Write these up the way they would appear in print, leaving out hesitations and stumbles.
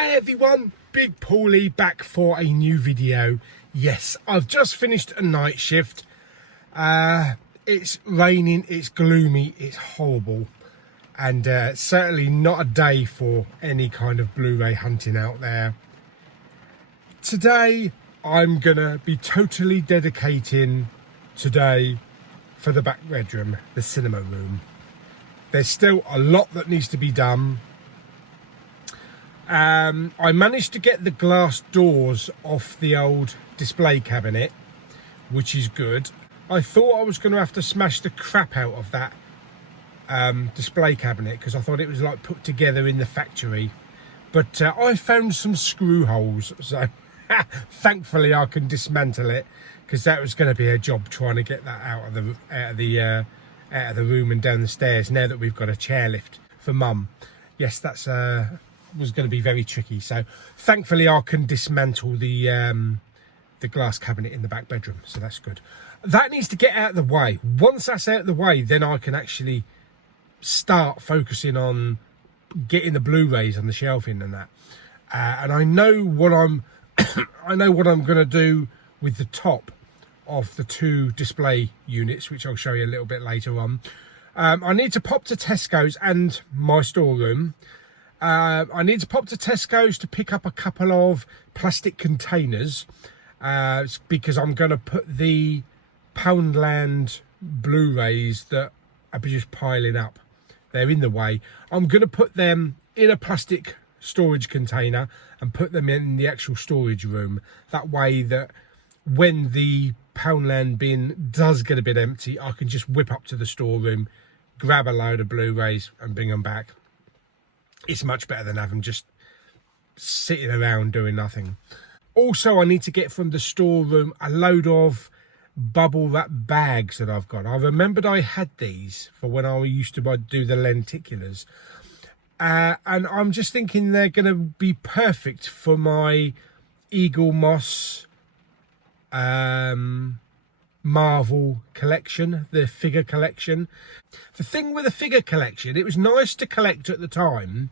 Hi everyone, Big Pauly back for a new video. Yes, I've just finished a night shift. It's raining, it's gloomy, it's horrible, and certainly not a day for any kind of Blu-ray hunting out there. Today I'm gonna be totally dedicating today for the back bedroom, the cinema room. There's still a lot that needs to be done. I managed to get the glass doors off the old display cabinet, which is good. I thought I was going to have to smash the crap out of that display cabinet because I thought it was like put together in the factory, but I found some screw holes, so thankfully I can dismantle it, because that was going to be a job trying to get that out of the room and down the stairs. Now that we've got a chairlift for Mum, yes, that's was going to be very tricky. So thankfully I can dismantle the glass cabinet in the back bedroom, so that's good. That needs to get out of the way. Once that's out of the way, then I can actually start focusing on getting the Blu-rays on the shelving and that. And I know what I'm I know what I'm going to do with the top of the two display units, which I'll show you a little bit later on. I need to pop to Tesco's and my storeroom. I need to pop to Tesco's to pick up a couple of plastic containers, because I'm going to put the Poundland Blu-rays that are just piling up. They're in the way. I'm going to put them in a plastic storage container and put them in the actual storage room. That way that when the Poundland bin does get a bit empty, I can just whip up to the storeroom, grab a load of Blu-rays and bring them back. It's much better than having just sitting around doing nothing. Also, I need to get from the storeroom a load of bubble wrap bags that I've got. I remembered I had these for when I used to do the lenticulars. And I'm just thinking they're going to be perfect for my Eagle Moss Marvel collection, the figure collection. The thing with the figure collection, it was nice to collect at the time,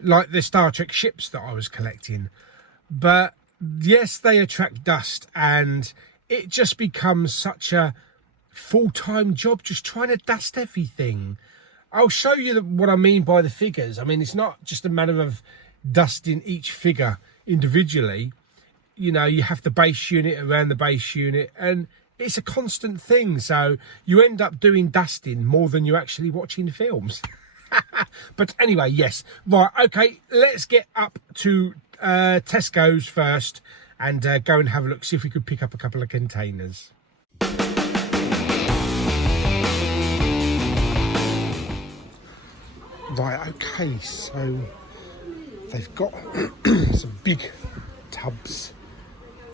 like the Star Trek ships that I was collecting, but yes, they attract dust, and it just becomes such a full-time job just trying to dust everything. I'll show you what I mean by the figures. I mean, it's not just a matter of dusting each figure individually. You know, you have the base unit around the base unit, and it's a constant thing. So you end up doing dusting more than you're actually watching films. But anyway, yes. Right, okay, let's get up to Tesco's first and go and have a look, see if we could pick up a couple of containers. Right, okay, so they've got some big tubs.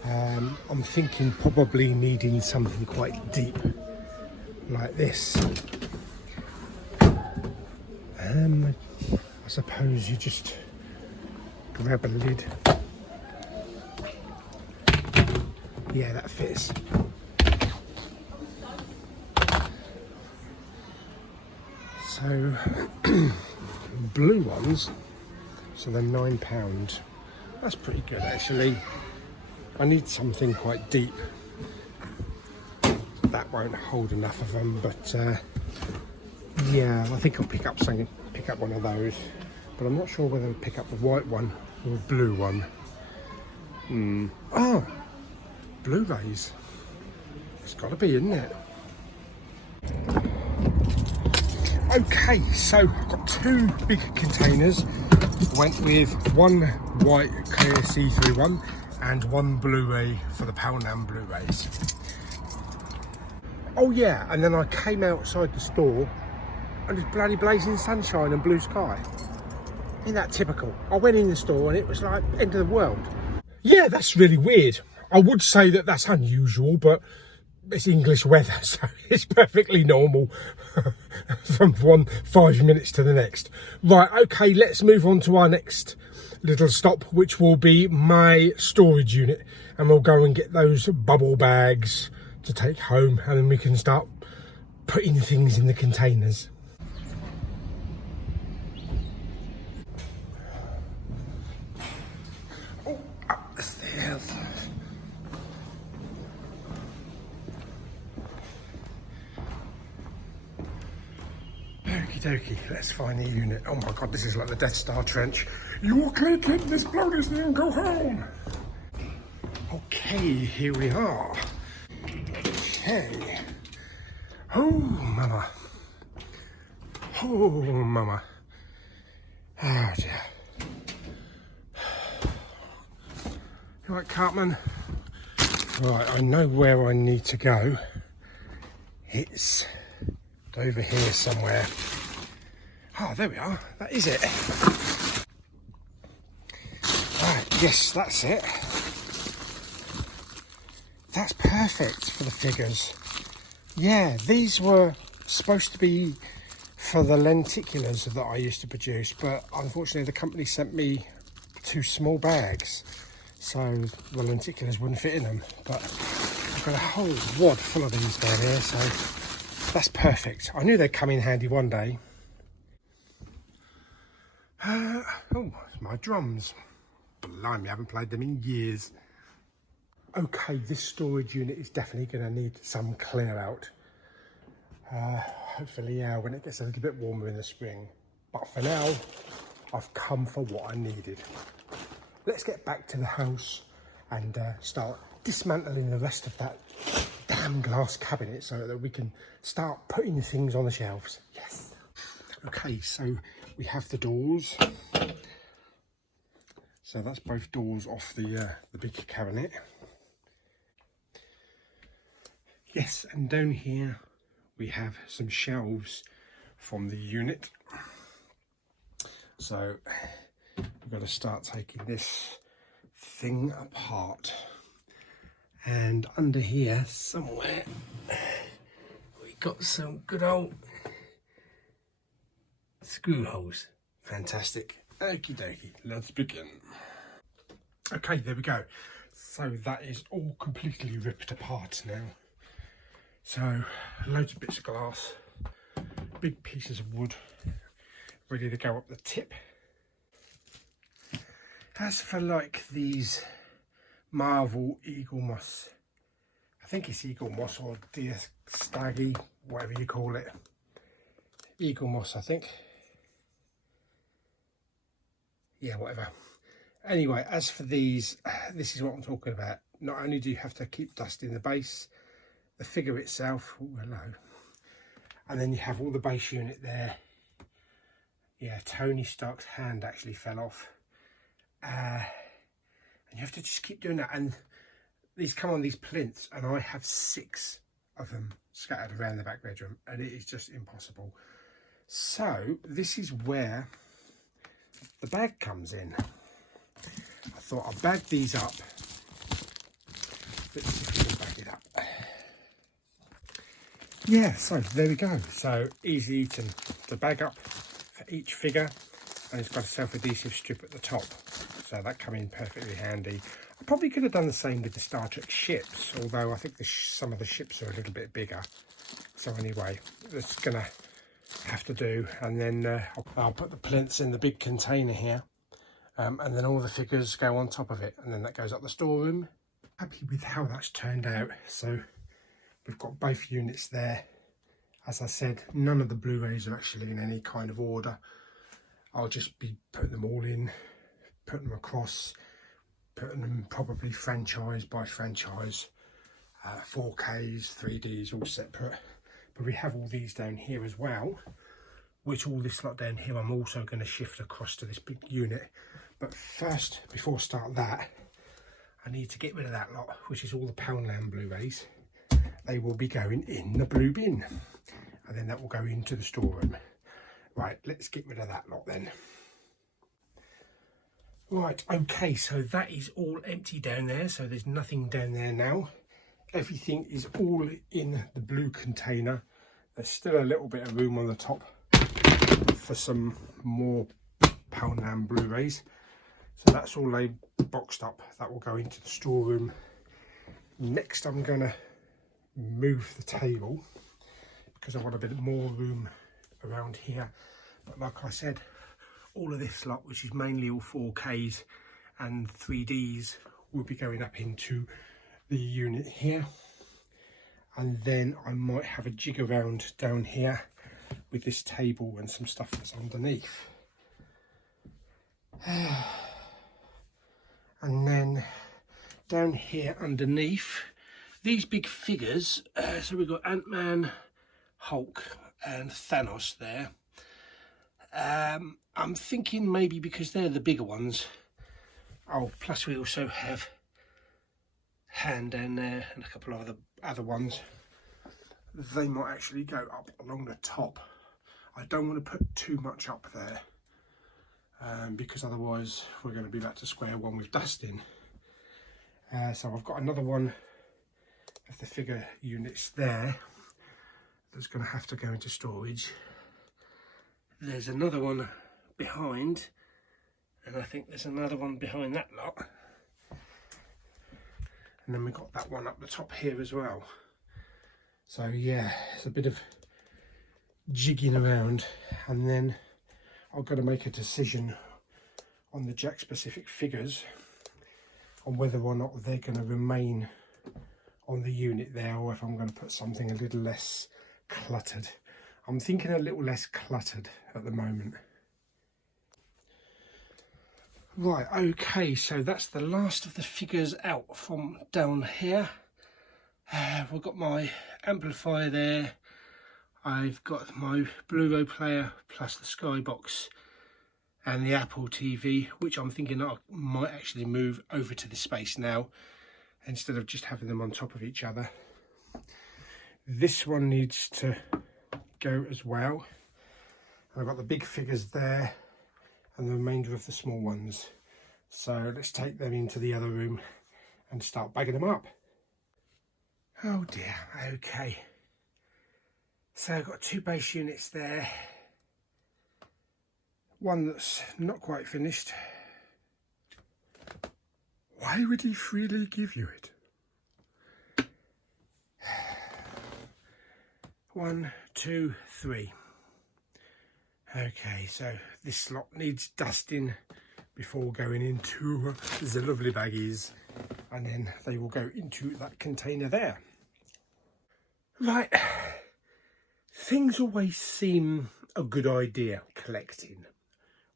I'm thinking probably needing something quite deep, like this. I suppose you just grab a lid. Yeah, that fits. So, blue ones, so they're £9. That's pretty good, actually. I need something quite deep. That won't hold enough of them, but yeah, I think I'll pick up one of those. But I'm not sure whether I'll pick up the white one or the blue one. Oh, Blu-rays. It's got to be, isn't it? Okay, so I've got two big containers. Went with one white clear see-through one and one Blu-ray for the Poundland Blu-rays. Oh yeah, and then I came outside the store and it's bloody blazing sunshine and blue sky. Isn't that typical? I went in the store and it was like end of the world. Yeah, that's really weird. I would say that that's unusual, but it's English weather, so it's perfectly normal from 5 minutes to the next. Right, okay, let's move on to our next little stop, which will be my storage unit, and we'll go and get those bubble bags to take home, and then we can start putting things in the containers. dokie, let's find the unit. Oh my god, this is like the Death Star trench. You okay, kid? Let's blow this thing and go home. Okay, here we are. Okay. Oh, mama. Oh, mama. Oh, dear. You right, Cartman? Right, I know where I need to go. It's over here somewhere. Oh, there we are. That is it. Right, yes, that's it. That's perfect for the figures. Yeah, these were supposed to be for the lenticulars that I used to produce, but unfortunately the company sent me 2 small bags, so the lenticulars wouldn't fit in them. But I've got a whole wad full of these down here, so that's perfect. I knew they'd come in handy one day. Oh, my drums. Blimey, I haven't played them in years. Okay, this storage unit is definitely going to need some clear out. Hopefully, yeah, when it gets a little bit warmer in the spring. But for now, I've come for what I needed. Let's get back to the house and start dismantling the rest of that damn glass cabinet so that we can start putting things on the shelves. Yes. Okay, so we have the doors. So that's both doors off the big cabinet. Yes, and down here we have some shelves from the unit. So we've got to start taking this thing apart. And under here somewhere we got some good old screw holes. Fantastic. Okie dokie, let's begin. Okay, there we go. So that is all completely ripped apart now. So loads of bits of glass, big pieces of wood, ready to go up the tip. As for like these Marvel Eagle Moss, I think it's Eagle Moss or Deer Staggy, whatever you call it. Eagle Moss, I think. Yeah, whatever. Anyway, as for these, this is what I'm talking about. Not only do you have to keep dusting the base, the figure itself, oh hello, and then you have all the base unit there. Yeah, Tony Stark's hand actually fell off, and you have to just keep doing that. And these come on these plinths, and I have 6 of them scattered around the back bedroom, and it is just impossible. So this is where the bag comes in. I thought I'd bag these up. Let's see if we can bag it up. Yeah, so there we go. So easy to bag up for each figure, and it's got a self-adhesive strip at the top, so that come in perfectly handy. I probably could have done the same with the Star Trek ships, although I think some of the ships are a little bit bigger. So anyway, that's gonna have to do, and then I'll put the plinths in the big container here, and then all the figures go on top of it, and then that goes up the storeroom. Happy with how that's turned out. So we've got both units there. As I said, none of the Blu-rays are actually in any kind of order. I'll just be putting them all in, putting them across, putting them probably franchise by franchise, 4Ks, 3Ds, all separate. But we have all these down here as well, which all this lot down here I'm also going to shift across to this big unit. But first, before I start that, I need to get rid of that lot, which is all the Poundland Blu-rays. They will be going in the blue bin, and then that will go into the storeroom. Right, let's get rid of that lot then. Right, okay, so that is all empty down there, so there's nothing down there now. Everything is all in the blue container. There's still a little bit of room on the top for some more Poundland Blu-rays. So that's all laid boxed up. That will go into the storeroom. Next, I'm going to move the table because I want a bit more room around here. But like I said, all of this lot, which is mainly all 4Ks and 3Ds, will be going up into the unit here. And then I might have a jig around down here with this table and some stuff that's underneath. And then down here underneath, these big figures, so we've got Ant-Man, Hulk and Thanos there. I'm thinking maybe because they're the bigger ones. Oh, plus we also have Han down there and a couple of other ones. They might actually go up along the top. I don't want to put too much up there, because otherwise we're going to be back to square one with dusting. So I've got another one of the figure units there that's going to have to go into storage. There's another one behind, and I think there's another one behind that lot. And then we've got that one up the top here as well. So yeah, it's a bit of jigging around, and then I've got to make a decision on the Jack specific figures on whether or not they're going to remain on the unit there, or if I'm going to put something a little less cluttered. I'm thinking a little less cluttered at the moment. Right, okay, so that's the last of the figures out from down here. We've got my amplifier there. I've got my Blu-ray player plus the Skybox and the Apple TV, which I'm thinking I might actually move over to the space now instead of just having them on top of each other. This one needs to go as well. I've got the big figures there and the remainder of the small ones. So let's take them into the other room and start bagging them up. Oh dear, okay. So I've got two base units there. One that's not quite finished. Why would he freely give you it? 1, 2, 3. Okay, so this slot needs dusting before going into the lovely baggies, and then they will go into that container there. Right, things always seem a good idea collecting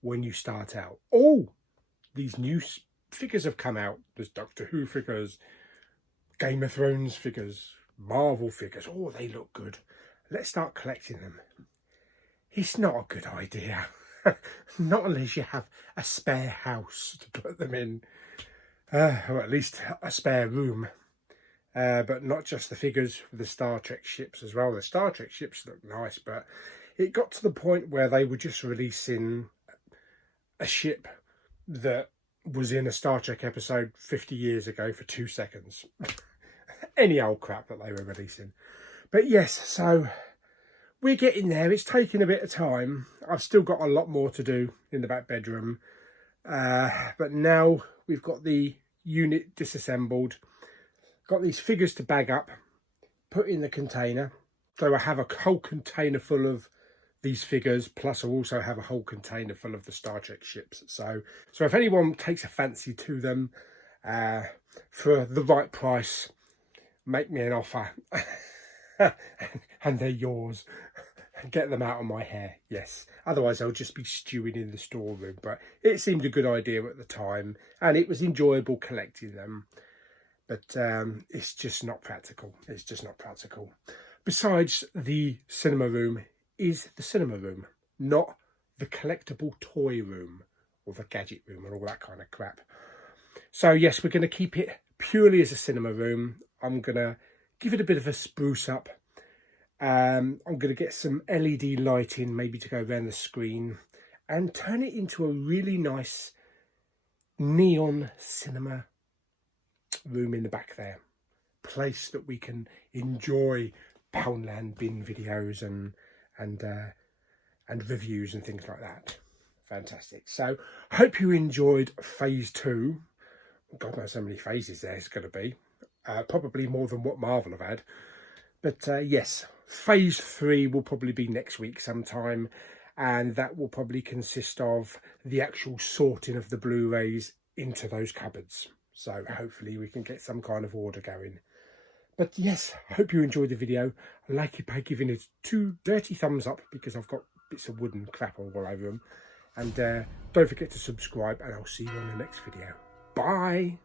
when you start out. Oh, these new figures have come out. There's Doctor Who figures, Game of Thrones figures, Marvel figures. Oh, they look good. Let's start collecting them. It's not a good idea. Not unless you have a spare house to put them in. Or at least a spare room. But not just the figures, with the Star Trek ships as well. The Star Trek ships look nice, but it got to the point where they were just releasing a ship that was in a Star Trek episode 50 years ago for 2 seconds. Any old crap that they were releasing. But yes, so we're getting there. It's taking a bit of time. I've still got a lot more to do in the back bedroom. But now we've got the unit disassembled. Got these figures to bag up, put in the container. So I have a whole container full of these figures, plus I also have a whole container full of the Star Trek ships. So if anyone takes a fancy to them, for the right price, make me an offer. And they're yours. Get them out of my hair, yes. Otherwise I'll just be stewing in the storeroom. But it seemed a good idea at the time, and it was enjoyable collecting them. But it's just not practical. It's just not practical. Besides, the cinema room is the cinema room, not the collectible toy room or the gadget room and all that kind of crap. So yes, we're going to keep it purely as a cinema room. I'm going to give it a bit of a spruce up. I'm going to get some LED lighting maybe to go around the screen and turn it into a really nice neon cinema room in the back there. Place that we can enjoy Poundland bin videos and reviews and things like that. Fantastic. So hope you enjoyed phase 2. God knows how many phases there's going to be. Probably more than what Marvel have had. But yes, phase 3 will probably be next week sometime, and that will probably consist of the actual sorting of the Blu-rays into those cupboards. So hopefully we can get some kind of order going. But yes, I hope you enjoyed the video. I like it by giving it 2 dirty thumbs up because I've got bits of wood and crap all over them. And don't forget to subscribe, and I'll see you on the next video. Bye.